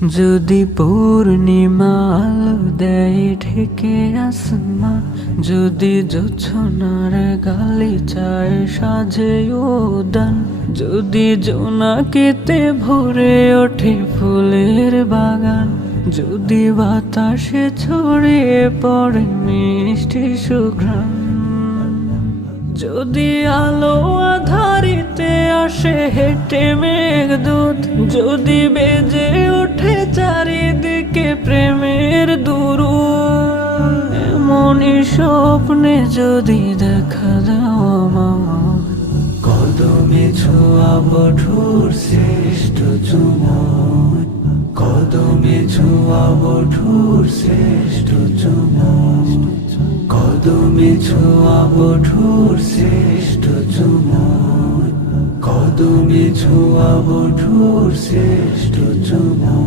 যদি পূর্ণিমা আলো দেয় ঢেকে আসমান, যদি জোছনার গালিচায় সাজে উদ্যান, যদি জোনাকিতে ভরে ওঠে ফুলের বাগান, যদি বাতাসে ছড়িয়ে পড়ে মিষ্টি সুঘ্রাণ, যদি আলো আধারিতে আসে হেঁটে মেঘদূত, যদি বেজে ওঠে চারিদিকে প্রেমের দুরূদ, এমনই স্বপ্নে যদি দেখা দাও আমার, কদমে ছোঁয়াবো ঠোঁট শ্রেষ্ঠ চুমন, কদমে ছোঁয়াবো ঠোঁট শ্রেষ্ঠ চুমন, কদমে ছোঁয়াবো ঠোঁট শ্রেষ্ঠ চুমন, কদমে ছোঁয়াবো ঠোঁট শ্রেষ্ঠ চুমন।